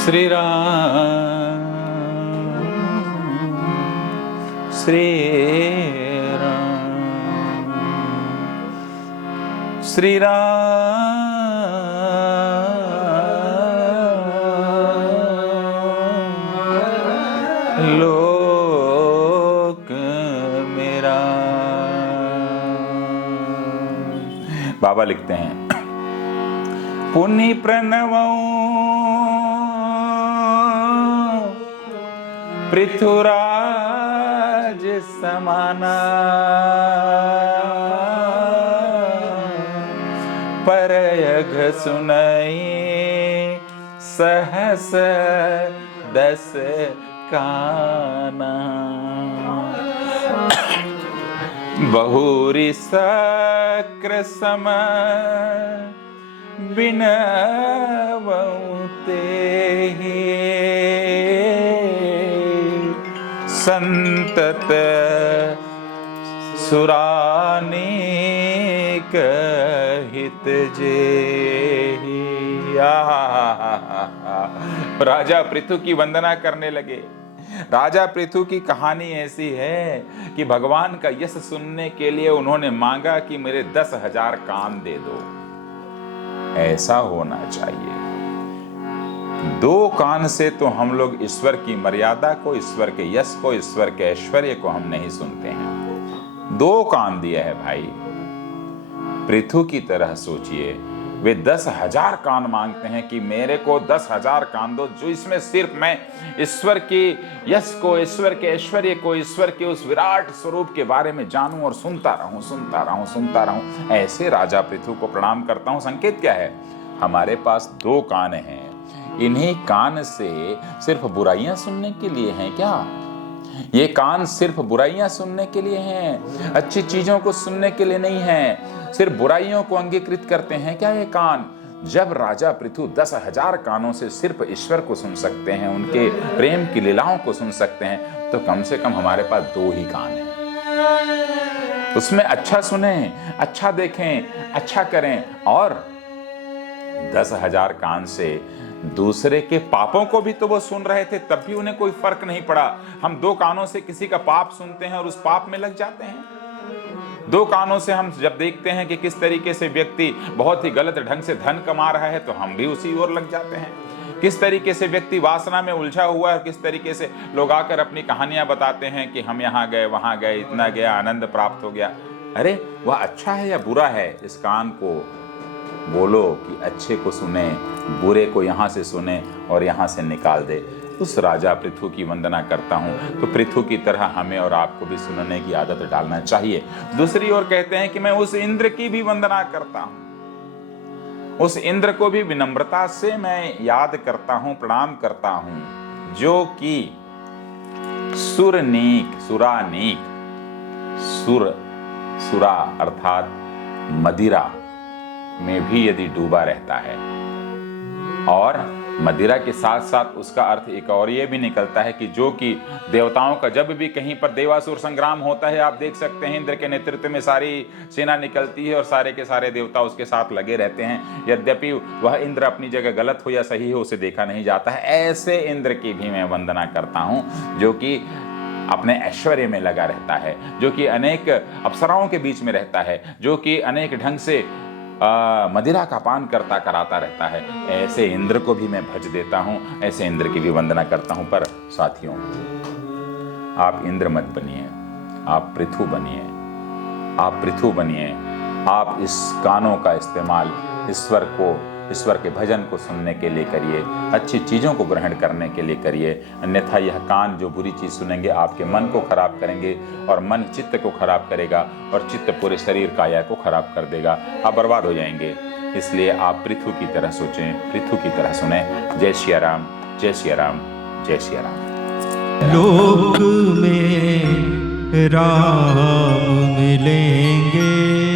श्री राम श्री राम श्री राम लोक मेरा। बाबा लिखते हैं, पुनि प्रणवं पृथुराज समाना परयघ सुनई सहस दस काना। बहुरी सक्र सम बिनवं तेहि संतत सुरानीक हित जेहि। राजा पृथु की वंदना करने लगे। राजा पृथु की कहानी ऐसी है कि भगवान का यश सुनने के लिए उन्होंने मांगा कि मेरे 10,000 कान दे दो। ऐसा होना चाहिए। 2 कान से तो हम लोग ईश्वर की मर्यादा को, ईश्वर के यश को, ईश्वर के ऐश्वर्य को हम नहीं सुनते हैं। 2 कान दिया है भाई। पृथु की तरह सोचिए, वे 10,000 कान मांगते हैं कि मेरे को 10,000 कान दो, जो इसमें सिर्फ मैं ईश्वर की यश को, ईश्वर के ऐश्वर्य को, ईश्वर के उस विराट स्वरूप के बारे में जानूं और सुनता रहूं, सुनता रहूं, सुनता रहूं। ऐसे राजा पृथु को प्रणाम करता हूं। संकेत क्या है? हमारे पास 2 कान हैं। इन्हीं कान से सिर्फ बुराइयां सुनने के लिए हैं क्या? ये कान सिर्फ बुराइयां सुनने के लिए हैं, अच्छी चीजों को सुनने के लिए नहीं है। सिर्फ बुराइयों को अंगीकृत करते हैं क्या ये कान? जब राजा पृथु 10,000 कानों से सिर्फ ईश्वर को सुन सकते हैं, उनके प्रेम की लीलाओं को सुन सकते हैं, तो कम से कम हमारे पास 2 ही कान हैं। उसमें अच्छा सुने, अच्छा देखें, अच्छा करें। और 10,000 कान से दूसरे के पापों को भी तो वो सुन रहे थे, तब भी उन्हें कोई फर्क नहीं पड़ा। हम 2 कानों से किसी का पाप सुनते हैं और उस पाप में लग जाते हैं। 2 कानों से हम जब देखते हैं कि किस तरीके से व्यक्ति बहुत ही गलत ढंग से धन कमा रहा है, तो हम भी उसी ओर लग जाते हैं। किस तरीके से व्यक्ति वासना में उलझा हुआ है, किस तरीके से लोग आकर अपनी कहानियां बताते हैं कि हम यहाँ गए, वहां गए, इतना गया, आनंद प्राप्त हो गया। अरे वह अच्छा है या बुरा है? इस कान को बोलो कि अच्छे को सुने, बुरे को यहाँ से सुने और यहाँ से निकाल दे। उस राजा पृथु की वंदना करता हूँ। तो पृथु की तरह हमें और आपको भी सुनने की आदत डालना चाहिए। दूसरी ओर कहते हैं कि मैं उस इंद्र की भी वंदना करता हूँ। उस इंद्र को भी विनम्रता से मैं याद करता हूँ, प्रणाम करता हूँ, जो कि सुरा अर्थात मदिरा में भी यदि डूबा रहता है, और मदिरा के साथ साथ उसका अर्थ एक और ये भी निकलता है कि जो कि देवताओं का जब भी कहीं पर देवासुर संग्राम होता है, आप देख सकते हैं इंद्र के नेतृत्व में सारी सेना निकलती है और सारे के सारे देवता उसके साथ लगे रहते हैं। यद्यपि वह इंद्र अपनी जगह गलत हो या सही हो, उसे देखा नहीं जाता है। ऐसे इंद्र की भी मैं वंदना करता हूँ, जो कि अपने ऐश्वर्य में लगा रहता है, जो कि अनेक अप्सराओं के बीच में रहता है, जो कि अनेक ढंग से मदिरा का पान करता कराता रहता है। ऐसे इंद्र को भी मैं भज देता हूँ, ऐसे इंद्र की भी वंदना करता हूँ। पर साथियों, आप इंद्र मत बनिए, आप पृथु बनिए। आप पृथु बनिए। आप इस कानों का इस्तेमाल ईश्वर के भजन को सुनने के लिए करिए, अच्छी चीज़ों को ग्रहण करने के लिए करिए। अन्यथा यह कान जो बुरी चीज़ सुनेंगे आपके मन को खराब करेंगे, और मन चित्त को खराब करेगा, और चित्त पूरे शरीर काया को खराब कर देगा। आप बर्बाद हो जाएंगे। इसलिए आप पृथु की तरह सोचें, पृथु की तरह सुने। जय सिया राम, जय सिया राम, जय सिया राम। लोक में राम मिलेंगे।